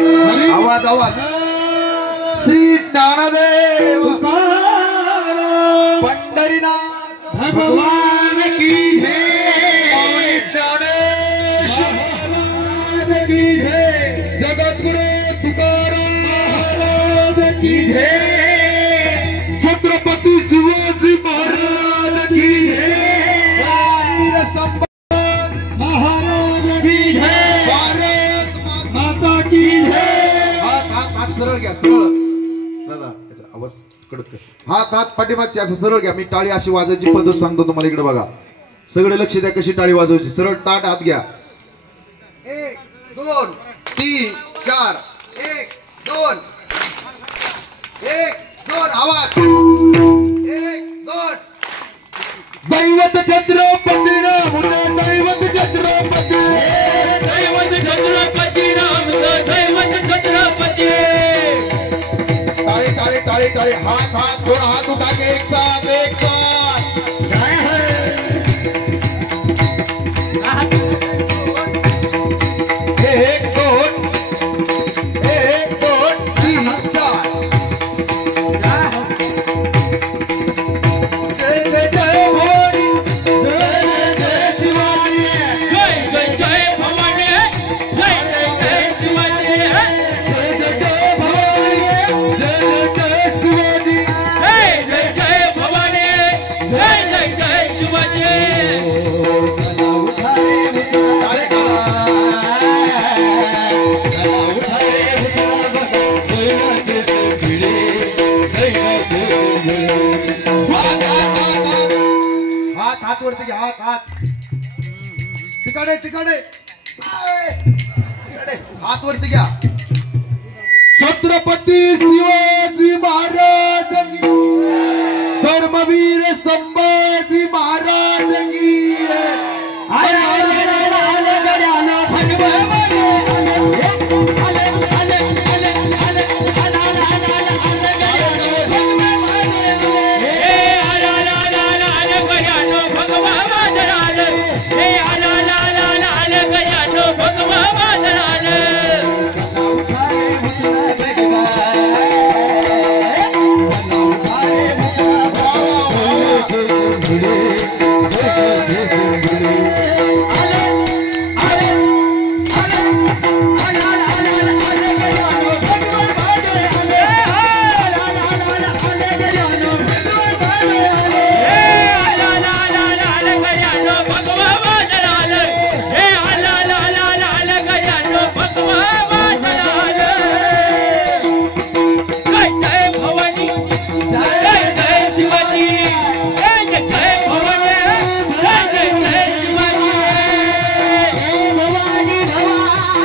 आवाज आवाज श्री ज्ञानदेव पंढरीनाथ भगवान की जय ज्ञानेश महाराज की जय जगद्गुरु तुकाराम की जय छत्रपति शिवाजी महाराज की जय वीर संभाजी महाराज की जय भारत माता की जय हात सरळ घ्या सरळ दादा त्याचा आवाज कडक हात पाठीमागचे असं सरळ घ्या मी टाळी अशी वाजवायची पद्धत सांगतो तुम्हाला इकडे बघा सगळे लक्ष द्या कशी टाळी वाजवायची सरळ ताट हात घ्या 1 2 3 4 1 2 1 2 आवाज 1 2 दैवत छत्रपती राम दैवत छत्रपती राम दैवत छत्रपती ताली ताली ताली हाथ थोड़ा हाथ उठा के एक साथ एक दो 3 4 जय जय जय भवानी जय जय शिवाजी जय जय जय भवानी जय जय जय शिवाजी जय जय जय भवानी जय जय जय शिवाजी जय जय जय भवानी जय जय जय शिवाजी हात वरती घ्या हात तिकडे हात वरती घ्या छत्रपती शिवाजी